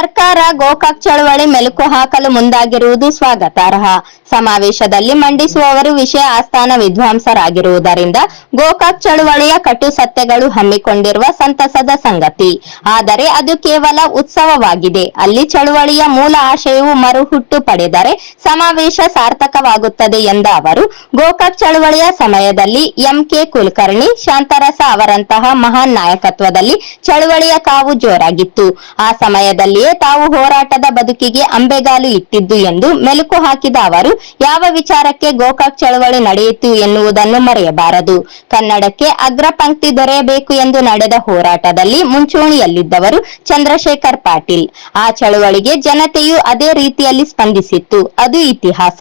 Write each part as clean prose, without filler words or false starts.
ಸರ್ಕಾರ ಗೋಕಾಕ್ ಚಳವಳಿ ಮೆಲುಕು ಹಾಕಲು ಮುಂದಾಗಿರುವುದು ಸ್ವಾಗತಾರ್ಹ. ಸಮಾವೇಶದಲ್ಲಿ ಮಂಡಿಸುವವರು ವಿಷಯ ಆಸ್ಥಾನ ವಿದ್ವಾಂಸರಾಗಿರುವುದರಿಂದ ಗೋಕಾಕ್ ಚಳವಳಿಯ ಕಟು ಸತ್ಯಗಳು ಹಮ್ಮಿಕೊಂಡಿರುವ ಸಂತಸದ ಸಂಗತಿ. ಆದರೆ ಅದು ಕೇವಲ ಉತ್ಸವವಾಗಿದೆ. ಅಲ್ಲಿ ಚಳವಳಿಯ ಮೂಲ ಆಶಯವು ಮರುಹುಟ್ಟು ಪಡೆದರೆ ಸಮಾವೇಶ ಸಾರ್ಥಕವಾಗುತ್ತದೆ ಎಂದ ಅವರು, ಗೋಕಾಕ್ ಚಳವಳಿಯ ಸಮಯದಲ್ಲಿ ಎಂ.ಕೆ. ಕುಲಕರ್ಣಿ, ಶಾಂತರಸ ಅವರಂತಹ ಮಹಾನ್ ನಾಯಕತ್ವದಲ್ಲಿ ಚಳವಳಿಯ ಕಾವು ಜೋರಾಗಿತ್ತು. ಆ ಸಮಯದಲ್ಲಿಯೇ ತಾವು ಹೋರಾಟದ ಬದುಕಿಗೆ ಅಂಬೆಗಾಲು ಇಟ್ಟಿದ್ದು ಎಂದು ಮೆಲುಕು ಹಾಕಿದ ಅವರು, ಯಾವ ವಿಚಾರಕ್ಕೆ ಗೋಕಾಕ್ ಚಳವಳಿ ನಡೆಯಿತು ಎನ್ನುವುದನ್ನು ಮರೆಯಬಾರದು. ಕನ್ನಡಕ್ಕೆ ಅಗ್ರ ಪಂಕ್ತಿ ದೊರೆಯಬೇಕು ಎಂದು ನಡೆದ ಹೋರಾಟದಲ್ಲಿ ಮುಂಚೂಣಿಯಲ್ಲಿದ್ದವರು ಚಂದ್ರಶೇಖರ್ ಪಾಟೀಲ್. ಆ ಚಳವಳಿಗೆ ಜನತೆಯು ಅದೇ ರೀತಿಯಲ್ಲಿ ಸ್ಪಂದಿಸಿತ್ತು. ಅದು ಇತಿಹಾಸ.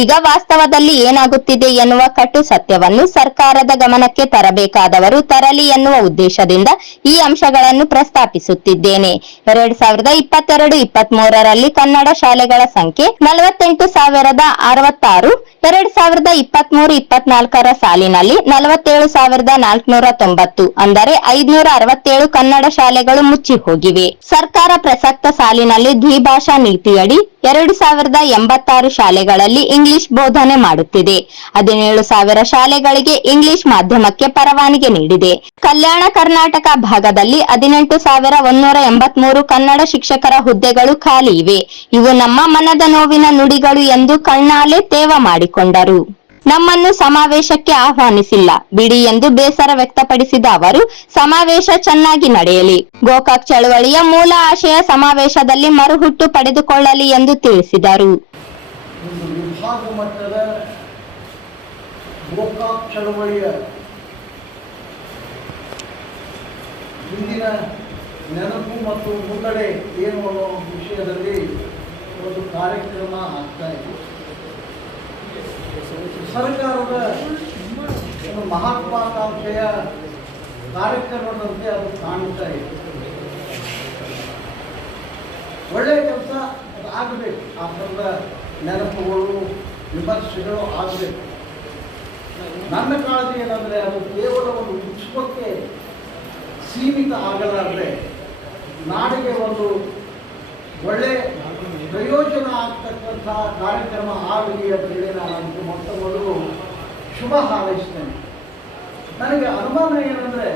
ಈಗ ವಾಸ್ತವದಲ್ಲಿ ಏನಾಗುತ್ತಿದೆ ಎನ್ನುವ ಕಟು ಸತ್ಯವನ್ನು ಸರ್ಕಾರದ ಗಮನಕ್ಕೆ ತರಬೇಕಾದವರು ತರಲಿ ಎನ್ನುವ ಉದ್ದೇಶದಿಂದ ಈ ಅಂಶಗಳನ್ನು ಪ್ರಸ್ತಾಪಿಸುತ್ತಿದ್ದೇನೆ. 2022-23ರಲ್ಲಿ ಕನ್ನಡ ಶಾಲೆಗಳ ಸಂಖ್ಯೆ 48,066. 2023-24ರ ಸಾಲಿನಲ್ಲಿ 47,490, ಅಂದರೆ 567 ಕನ್ನಡ ಶಾಲೆಗಳು ಮುಚ್ಚಿ ಹೋಗಿವೆ. ಸರ್ಕಾರ ಪ್ರಸಕ್ತ ಸಾಲಿನಲ್ಲಿ ದ್ವಿಭಾಷಾ ನೀತಿಯಡಿ 2,086 ಶಾಲೆಗಳಲ್ಲಿ ಇಂಗ್ಲಿಷ್ ಬೋಧನೆ ಮಾಡುತ್ತಿದೆ. 17,000 ಶಾಲೆಗಳಿಗೆ ಇಂಗ್ಲಿಷ್ ಮಾಧ್ಯಮಕ್ಕೆ ಪರವಾನಗಿ ನೀಡಿದೆ. ಕಲ್ಯಾಣ ಕರ್ನಾಟಕ ಭಾಗದಲ್ಲಿ 18,183 ಕನ್ನಡ ಶಿಕ್ಷಕರ ಹುದ್ದೆಗಳು ಖಾಲಿ ಇವೆ. ಇವು ನಮ್ಮ ಮನದ ನೋವಿನ ನುಡಿಗಳು ಎಂದು ಕಣ್ಣಾಲೆ ತೇವ ಮಾಡಿಕೊಂಡರು. ನಮ್ಮನ್ನು ಸಮಾವೇಶಕ್ಕೆ ಆಹ್ವಾನಿಸಿಲ್ಲ ಬಿಡಿ ಎಂದು ಬೇಸರ ವ್ಯಕ್ತಪಡಿಸಿದ ಅವರು, ಸಮಾವೇಶ ಚೆನ್ನಾಗಿ ನಡೆಯಲಿ, ಗೋಕಾಕ್ ಚಳವಳಿಯ ಮೂಲ ಆಶಯ ಸಮಾವೇಶದಲ್ಲಿ ಮರುಹುಟ್ಟು ಪಡೆದುಕೊಳ್ಳಲಿ ಎಂದು ತಿಳಿಸಿದರು. ವಿಭಾಗ ಮಟ್ಟದ ಗೋಕಾಕ್ ಚಳವಳಿಯ ಹಿಂದಿನ ನೆನಪು ಮತ್ತು ಮುನ್ನಡೆ ಏನು ಅನ್ನೋ ವಿಷಯದಲ್ಲಿ ಒಂದು ಕಾರ್ಯಕ್ರಮ ಆಗ್ತಾ ಇದೆ. ಸರ್ಕಾರದ ಒಂದು ಮಹತ್ವಾಕಾಂಕ್ಷೆಯ ಕಾರ್ಯಕ್ರಮದಂತೆ ಅದು ಕಾಣ್ತಾ ಇದೆ. ಒಳ್ಳೆಯ ಕೆಲಸ ಅದು ಆಗಬೇಕು. ಆ ಥರದ ನೆನಪುಗಳು, ವಿಮರ್ಶೆಗಳು ಆಗಬೇಕು. ನನ್ನ ಕಾಳಜಿ ಏನಂದರೆ ಅದು ಕೇವಲ ಒಂದು ಉತ್ಸವಕ್ಕೆ ಸೀಮಿತ ಆಗಲಾರದೆ ನಾಡಿಗೆ ಒಂದು ಒಳ್ಳೆ ಪ್ರಯೋಜನ ಆಗ್ತಕ್ಕಂಥ ಕಾರ್ಯಕ್ರಮ ಆಗಲಿ ಅಂತೇಳಿ ನಾನು ಮೊಟ್ಟ ಮೊದಲು ಶುಭ ಹಾರೈಸ್ತೇನೆ. ನನಗೆ ಅನುಮಾನ ಏನಂದರೆ,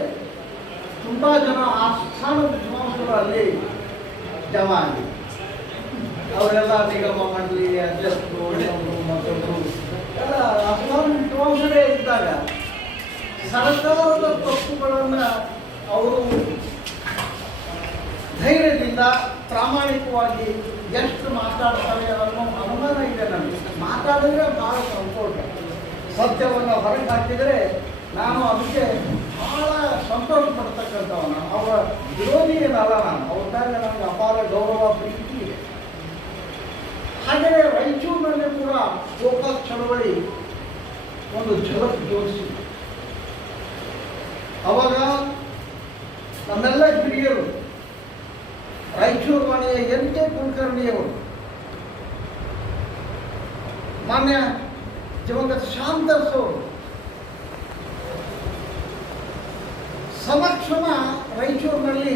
ತುಂಬ ಜನ ಆ ಸ್ಥಾನದ ವಿದ್ವಾಂಸರು ಅಲ್ಲಿ ಜಮಾ ಆಗಿ ಅವರೆಲ್ಲ ನಿಗಮ ಮಂಡಳಿ ಅಧ್ಯಕ್ಷರು ಮತ್ತೊಂದು ಎಲ್ಲ ಅಸ್ಥಾನ ವಿದ್ವಾಂಸರೇ ಇದ್ದಾಗ ಸರ್ಕಾರದ ತಪ್ಪುಗಳನ್ನು ಅವರು ಧೈರ್ಯದಿಂದ ಪ್ರಾಮಾಣಿಕವಾಗಿ ಎಷ್ಟು ಮಾತಾಡ್ತಾರೆ ಅನ್ನೋ ಅನುಮಾನ ಇದೆ ನನಗೆ. ಮಾತಾಡಿದ್ರೆ ಭಾಳ ಸಂತೋಷ. ಸತ್ಯವನ್ನು ಹೊರಗೆ ಹಾಕಿದರೆ ನಾನು ಅದಕ್ಕೆ ಭಾಳ ಸಂತೋಷ ಪಡ್ತಕ್ಕಂಥವನು. ಅವರ ವಿರೋಧಿ ಏನಲ್ಲ ನಾನು. ಅವ್ರ ಮೇಲೆ ನನಗೆ ಅಪಾರ ಗೌರವ, ಪ್ರೀತಿ ಇದೆ. ಹಾಗೆಯೇ ರಾಯಚೂರಿನಲ್ಲಿ ಕೂಡ ಗೋಕಾಕ್ ಚಳವಳಿ ಒಂದು ಝಲಕ್ ಜೋಡಿಸಿದೆ. ಅವಾಗ ನಮ್ಮೆಲ್ಲ ಹಿರಿಯರು, ರಾಯಚೂರು ಮನೆಯ ಎಂ.ಕೆ. ಕುಲಕರ್ಣಿಯವರು, ಮಾನ್ಯ ದಿವಂಗತ ಶಾಂತರಸ ಅವರು ಸಮಕ್ಷಮ ರಾಯಚೂರಿನಲ್ಲಿ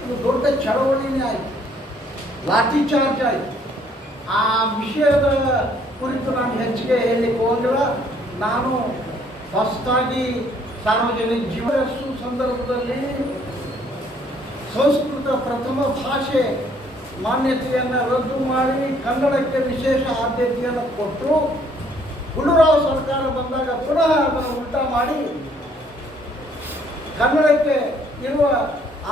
ಒಂದು ದೊಡ್ಡ ಚಳವಳಿನೇ ಆಯಿತು, ಲಾಠಿ ಚಾರ್ಜ್ ಆಯಿತು. ಆ ವಿಷಯದ ಕುರಿತು ನಾನು ಹೆಚ್ಚಿಗೆ ಹೇಳಲಿಕ್ಕೆ ಹೋಗಿಲ್ಲ. ನಾನು ಹೊಸದಾಗಿ ಸಾರ್ವಜನಿಕ ಜೀವನ ಸಂದರ್ಭದಲ್ಲಿ ಸಂಸ್ಕೃತ ಪ್ರಥಮ ಭಾಷೆ ಮಾನ್ಯತೆಯನ್ನು ರದ್ದು ಮಾಡಿ ಕನ್ನಡಕ್ಕೆ ವಿಶೇಷ ಆದ್ಯತೆಯನ್ನು ಕೊಟ್ಟರು. ಗುಂಡೂರಾವ್ ಸರ್ಕಾರ ಬಂದಾಗ ಪುನಃ ಅದನ್ನು ಉಲ್ಟಾ ಮಾಡಿ ಕನ್ನಡಕ್ಕೆ ಇರುವ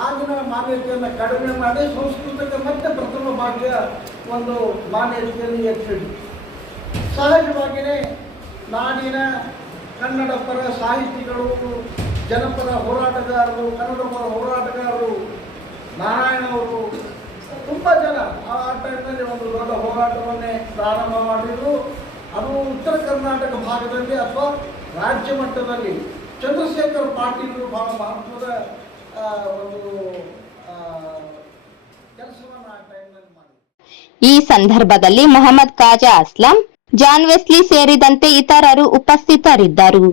ಆಗಿನ ಮಾನ್ಯತೆಯನ್ನು ಕಡಿಮೆ ಮಾಡಿ ಸಂಸ್ಕೃತಕ್ಕೆ ಮತ್ತೆ ಪ್ರಥಮ ಭಾಷೆಯ ಒಂದು ಮಾನ್ಯತೆಯನ್ನು ಎತ್ತಿಡಿ. ಸಹಜವಾಗಿಯೇ ನಾಡಿನ ಕನ್ನಡ ಪರ ಸಾಹಿತಿಗಳು, ಜನಪರ ಹೋರಾಟಗಾರರು, ಕನ್ನಡ ಪರ ಹೋರಾಟಗಾರರು, ನಾರಾಯಣ ಅವರು, ತುಂಬ ಜನ ಆ ಟೈಮ್ನಲ್ಲಿ ಒಂದು ದೊಡ್ಡ ಹೋರಾಟವನ್ನೇ ಪ್ರಾರಂಭ ಮಾಡಿದರು. ಅದು ಉತ್ತರ ಕರ್ನಾಟಕ ಭಾಗದಲ್ಲಿ ಅಥವಾ ರಾಜ್ಯ ಮಟ್ಟದಲ್ಲಿ ಚಂದ್ರಶೇಖರ್ ಪಾಟೀಲ್ ಬಹಳ ಮಹತ್ವದ ಒಂದು ಕೆಲಸವನ್ನು ಆ ಟೈಮ್ನಲ್ಲಿ ಮಾಡಿದರು. ಈ ಸಂದರ್ಭದಲ್ಲಿ ಮೊಹಮ್ಮದ್ ಖಾಜಾ ಅಸ್ಲಂ, ಜಾನ್ ವೆಸ್ಲಿ ಸೇರಿದಂತೆ ಇತರರು ಉಪಸ್ಥಿತರಿದ್ದರು.